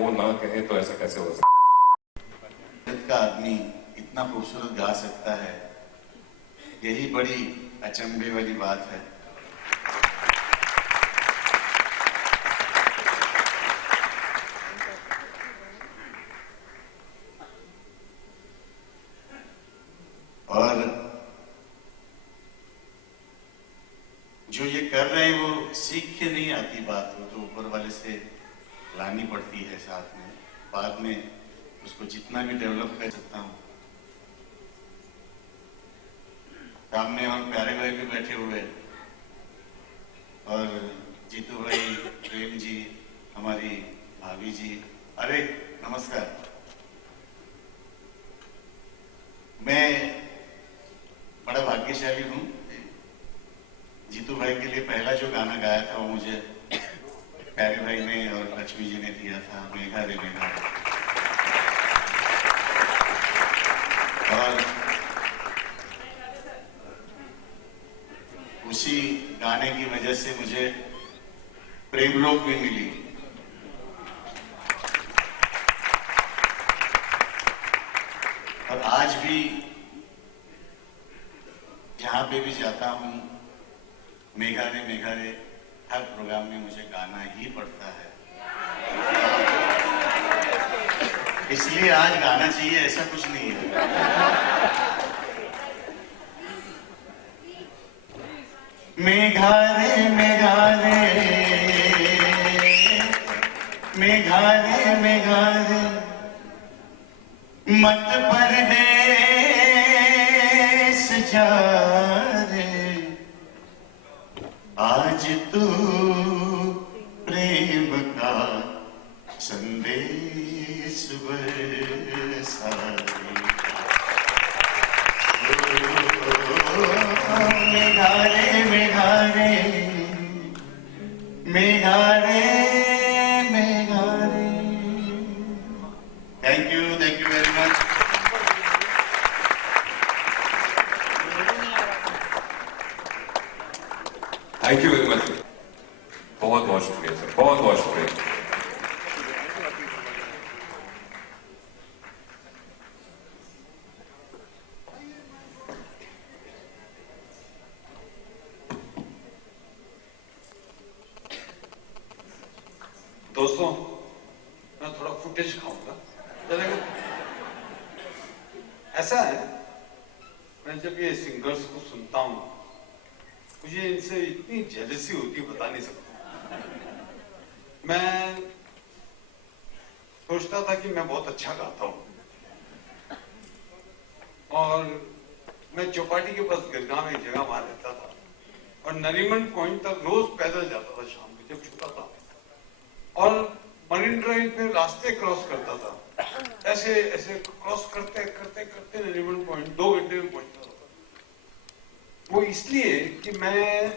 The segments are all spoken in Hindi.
वो ना कहे तो ऐसा कैसे हो सकता का आदमी इतना खूबसूरत गा सकता है, यही बड़ी अचंभे वाली बात है। और जो ये कर रहे हैं वो सीख के नहीं आती बात, वो तो ऊपर वाले से लानी पड़ती है साथ में, बाद में उसको जितना भी डेवलप कर सकता हूँ। सामने और प्यारे भाई भी बैठे हुए और जीतू भाई, प्रेम जी, हमारी भाभी जी, अरे नमस्कार। मैं बड़ा भाग्यशाली हूँ, जीतू भाई के लिए पहला जो गाना गाया था वो मुझे प्यारे भाई ने और लक्ष्मी जी ने दिया था, मेघा रे मेघा। और उसी गाने की वजह से मुझे प्रेम रोग भी मिली। और आज भी जहां पे भी जाता हूं, मेघा रे हर प्रोग्राम में मुझे गाना ही पड़ता है। इसलिए आज गाना चाहिए ऐसा कुछ नहीं है। मेघा रे मेघा रे मत परदेस जा रे, आज तू प्रेम का संदेश बरसा रे। मेघा रे thank you very much. Thank you very much. बहुत बहुत शुक्रिया सर, बहुत बहुत शुक्रिया। दोस्तों, मैं थोड़ा फुटेज खाऊंगा, चलेगा? ऐसा है, मैं जब ये सिंगर्स को सुनता हूं, मुझे इनसे इतनी जेलसी होती बता नहीं सकता। मैं सोचता था कि मैं बहुत अच्छा गाता हूं, और मैं चौपाटी के पास गिरगांव में एक जगह वहां रहता था, और नरीमन पॉइंट तक रोज पैदल जाता था शाम को जब छुट्टा था, और मरीन ड्राइव पे रास्ते क्रॉस करता था। ऐसे ऐसे क्रॉस करते करते करते नरीमन पॉइंट 2 घंटे में पहुंचता था। वो इसलिए कि मैं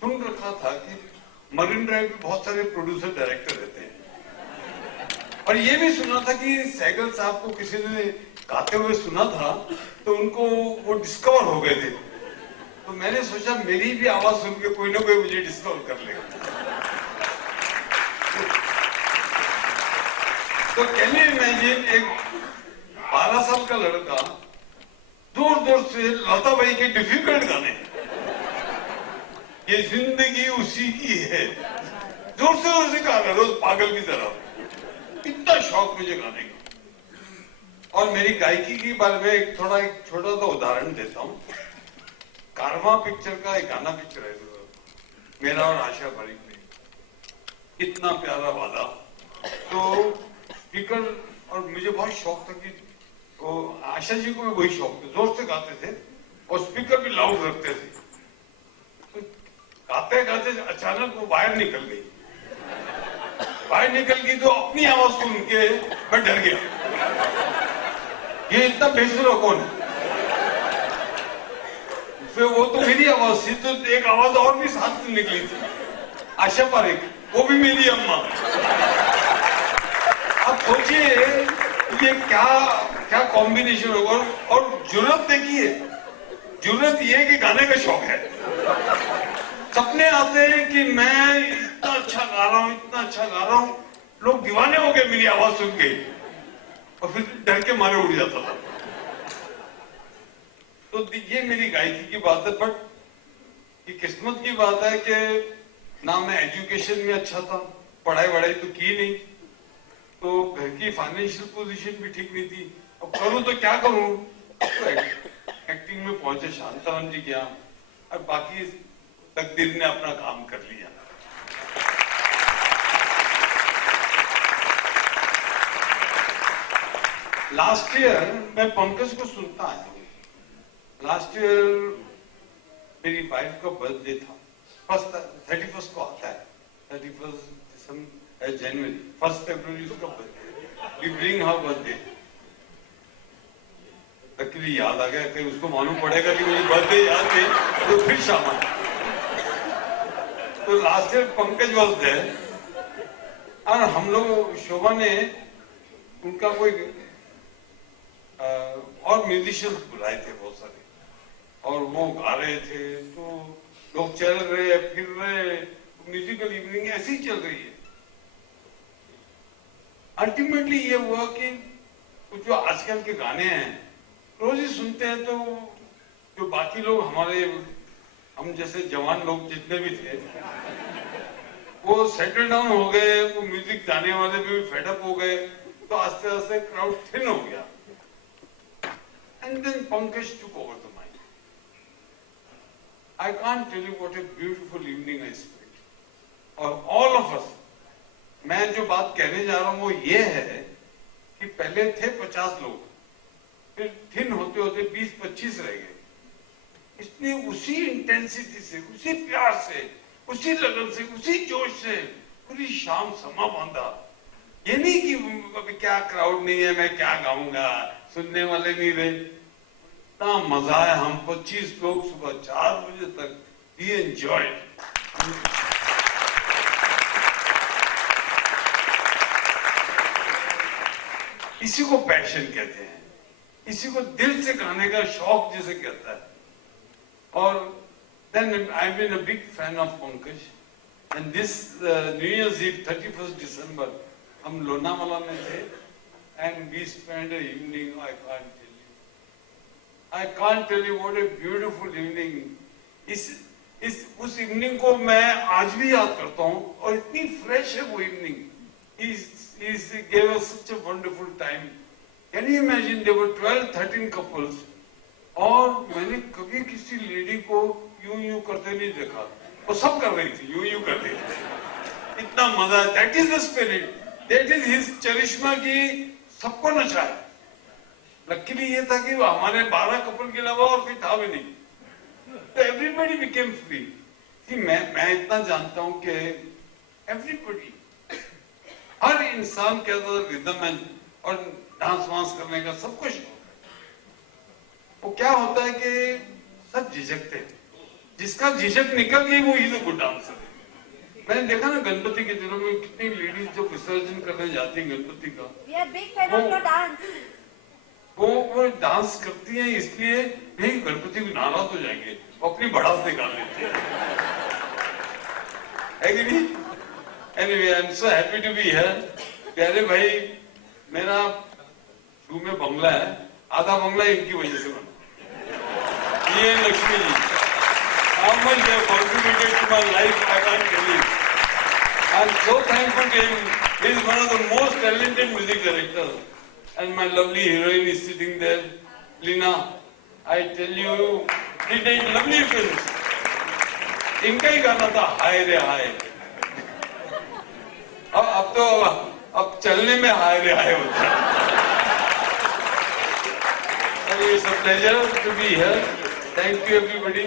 सुन रखा था कि मरीन ड्राइव पे बहुत सारे प्रोड्यूसर डायरेक्टर रहते हैं, और ये भी सुना था कि सहगल साहब को किसी ने गाते हुए सुना था तो उनको वो डिस्कवर हो गए थे। तो मैंने सोचा मेरी भी आवाज सुन के कोई ना कोई मुझे डिस्कवर कर लेगा। तो कैन यू इमेजिन, एक 12 साल का लड़का जोर जोर से लता बाई के डिफिकल्ट गाने, ये जिंदगी उसी की है, जोर से गा रहा रोज पागल की तरह। इतना शौक मुझे गाने का। और मेरी गायकी के बारे में एक छोटा सा उदाहरण देता हूँ। कारवां पिक्चर का एक गाना पिक्चराइज हुआ, मेरा और आशा बारिक ने, इतना प्यारा वादा। तो स्पीकर, और मुझे बहुत शौक था कि वो आशा जी को भी वही शौक था, जोर से गाते थे और स्पीकर भी लाउड रखते थे। तो गाते गाते अचानक वो वायर निकल गई तो अपनी आवाज सुन के मैं डर गया, ये इतना बेसुरा कौन है? फिर वो तो मेरी आवाज थी, तो एक आवाज और भी साथ में निकली थी, आशा पारेख, वो भी मेरी अम्मा। अब सोचिए ये क्या कॉम्बिनेशन होगा। और जुर्रत देखिए, जुर्रत ये कि गाने का शौक है। सपने आते हैं कि मैं इतना अच्छा गा रहा हूं, लोग दीवाने हो गए मेरी आवाज सुन के, और फिर डर के मारे उड़ जाता था। तो ये मेरी गायकी की बात है। बट ये किस्मत की बात है कि ना मैं एजुकेशन में अच्छा था, पढ़ाई वढ़ाई तो की नहीं, तो घर की फाइनेंशियल पोजीशन भी ठीक नहीं थी। अब करूं तो क्या करूं, तो एक्टिंग में पहुंचे शांतावन जी के यहाँ, और बाकी तकदीर ने अपना काम कर लिया। लास्ट ईयर मैं पंकज को सुनता आया हूँ। लास्ट ईयर मेरी वाइफ का बर्थडे था, 31 को आता है, 31 जनवरी, 1 फरवरी उसका birthday. We bring her birthday. Luckily याद आ गया, कहीं उसको मालूम पड़ेगा कि मुझे बर्थडे याद नहीं तो फिर शाम। तो last year Pankaj was there, और हम लोग शोभा ने उनका कोई और म्यूजिशियंस बुलाए थे बहुत सारे, और वो गा रहे थे, तो लोग चल रहे फिर रहे, म्यूजिकल इवनिंग ऐसी ही चल रही है। अल्टीमेटली ये हुआ कि जो आजकल के गाने हैं रोज ही सुनते हैं, तो जो बाकी लोग हमारे, हम जैसे जवान लोग जितने भी थे, वो सेटल डाउन हो गए, वो म्यूजिक गाने वाले भी फेडअप हो गए, तो आस्ते आस्ते क्राउड थिन हो गया। And then Pankaj took over the mic. I can't tell you what a beautiful evening I spent. और all of us, मैं जो बात कहने जा रहा हूँ वो ये है कि पहले थे 50 लोग, फिर थिन होते होते 20-25 रह गए। इसने उसी इंटेंसिटी से, उसी प्यार से, उसी लगन से, उसी जोश से पूरी शाम समा बांधा। ये नहीं कि अभी क्या क्राउड नहीं है, मैं क्या गाऊंगा, सुनने वाले नहीं रहे। इतना मजा है, हम 25 लोग सुबह 4 बजे तक वी एंजॉय। इसी को पैशन कहते हैं, इसी को दिल से गाने का शौक जिसे कहता है। और then I've been a big fan of Pankaj, and this New Year's Eve 31st December हम लोनावाला में थे, and we spent an evening, I can't tell you what a beautiful evening. उस इवनिंग को मैं आज भी याद करता हूँ, और इतनी फ्रेश है वो evening. He gave us such a wonderful time. Can you imagine, there were 12-13 couples, और मैंने कभी किसी लेडी को यूं करते नहीं देखा, वो सब कर रही थी, यूं कर रही थी। इतना मजा, that is the spirit, that is his चरिश्मा की सबको नचाए। लकीली ये था कि हमारे 12 कपल के अलावा और कोई था भी नहीं, तो एवरीबडी बिकेम फ्री। मैं इतना जानता हूं कि एवरीबडी, हर इंसान के अंदर रिदम है और डांस वांस करने का सब कुछ। वो क्या होता है कि सब झिझकते हैं, जिसका झिझक निकल गई वो ही तो गुड डांसर है। मैंने देखा ना गणपति के दिनों में कितनी लेडीज जो विसर्जन करने जाती हैं गणपति का, वो डांस करती हैं, इसलिए नहीं गणपति भी नाराज हो जाएंगे, वो अपनी भड़ास निकाल लेती है। Anyway, I'm so happy to be here. प्यारे भाई, मेरा शू में बंगला है, आधा बंगला इनकी वजह से बना। ये Lakshmi ji, how much they have contributed to my life, I can't tell you. I'm so thankful to him. He is one of the most talented music directors. And my lovely heroine is sitting there, Lina. I tell you, he did lovely films. इनका ही गाना था हाय रे हाय। अब चलने में हाय रे हाय होता है। It's a pleasure to be here. Thank you everybody.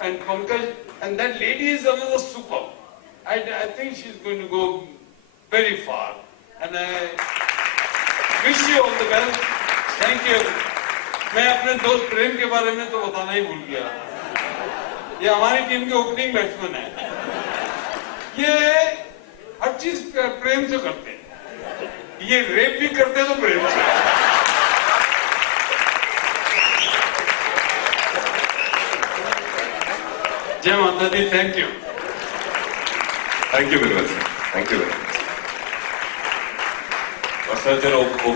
And Pankaj, and that lady is another super. I think she's going to go very far. And I wish you all the best. Thank you. मैं अपने दोस्त प्रेम के बारे में तो बताना ही भूल गया। ये हमारी टीम के ओपनिंग बैट्समैन है। ये हर चीज प्रेम से करते हैं, ये रेप भी करते तो प्रेम से। जय माता दी। Thank you. Thank you very much, thank you very much. और सज्जन ओपी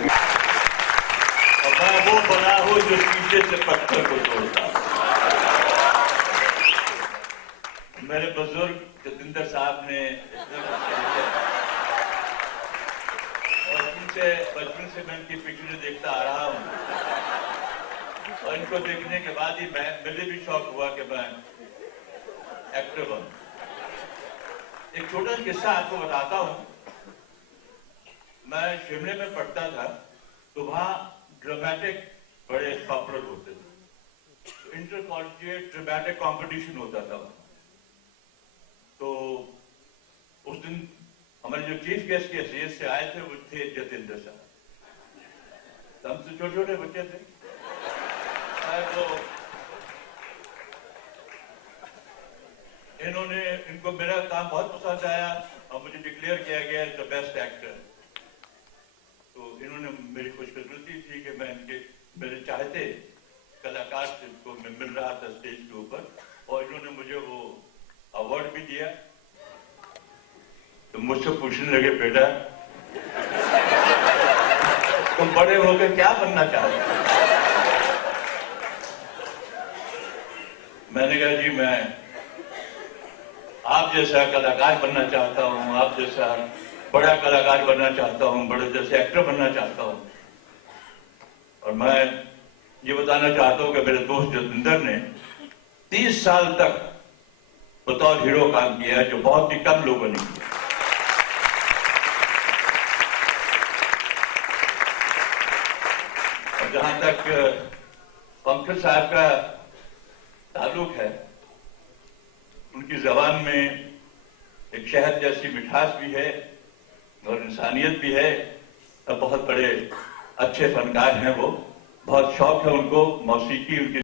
और मैं वो बना हूं जो शीशे से पत्थर को तोड़ता हूं। मेरे बुजुर्ग जतिंदर साहब ने और उनसे बचपन से मैं इनकी पिक्चरें देखता आ रहा हूं और इनको देखने के बाद ही मुझे भी शौक हुआ कि मैं एक्टर बनूं। एक छोटा सा किस्सा आपको बताता हूं। मैं शिमले में पढ़ता था तो वहां ड्रामेटिक बड़े पॉपुलर होते थे। इंटर कॉलेजिएट ड्रामेटिक कंपटीशन होता था। तो उस दिन हमारे जो चीफ गेस्ट के हैसियत से आए थे वो थे जतिंदर साहब। हम तो छोटे छोटे बच्चे थे। तो इनको मेरा काम बहुत पसंद आया और मुझे डिक्लेयर किया गया द बेस्ट एक्टर। तो इन्होंने मेरी खुशकिस्मती थी कि मैं मेरे चाहते कलाकार से इनको मिल रहा था स्टेज के ऊपर और इन्होंने मुझे वो अवार्ड भी दिया। तो मुझसे पूछने लगे, बेटा तुम बड़े होकर क्या बनना चाहते हो? मैंने कहा जी मैं आप जैसा कलाकार बनना चाहता हूं, आप जैसा बड़ा कलाकार बनना चाहता हूं, बड़े जैसे एक्टर बनना चाहता हूं। और मैं ये बताना चाहता हूं कि मेरे दोस्त जतिंदर ने 30 साल तक बतौर हीरो काम किया है, जो बहुत ही कम लोगों ने किया। और जहां तक पंकज साहब का ताल्लुक है, उनकी जबान में एक शहद जैसी मिठास भी है और इंसानियत भी है। बहुत बड़े अच्छे फनकार हैं वो। बहुत शौक है उनको मौसीकी उनकी